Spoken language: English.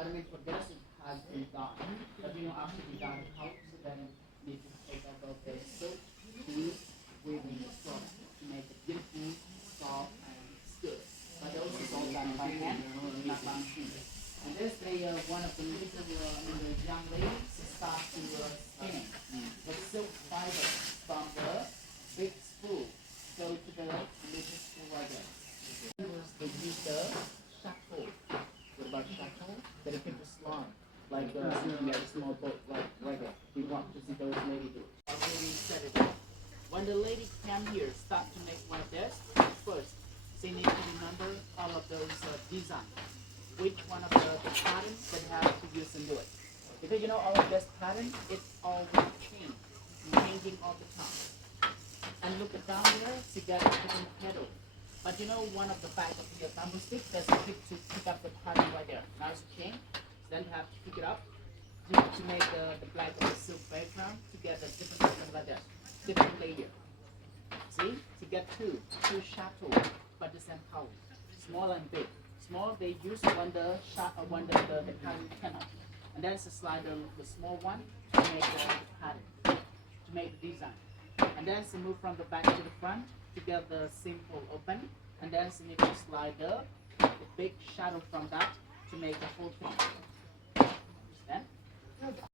But I mean, for this it has been done. But after we done how so then need to take out of the silk to weaving product to make it beautiful, soft, and good. But also it's all done by hand, not by machine. And this they one of the little the young ladies start to spinning the silk fiber from the big spool go to the little spool right there. They use the shuttle. What about shuttle? They pick the slime like a small boat like regular. We want to see those ladies do. Already set it up. When the lady come here, start to make like this. First, they need to remember all of those designs. Which one of the patterns they have to use and do it. Because all of this pattern, it's all changing all the time. And look at down there, you got a different pedal. But one of the back of your bamboo stick, there's a clip to pick up the pattern right there. Now it's chain, so then you have to pick it up to make the black of the silk background to get a different pattern like that, different layer. See, to get two shuttle, but the same color, small and big. Small they use when the pattern cannot, and then it's a slider, the small one to make the pattern, to make the design, and then to move from the back to the front to get the simple open, and then you need to slide the big shadow from that to make the whole thing. Understand?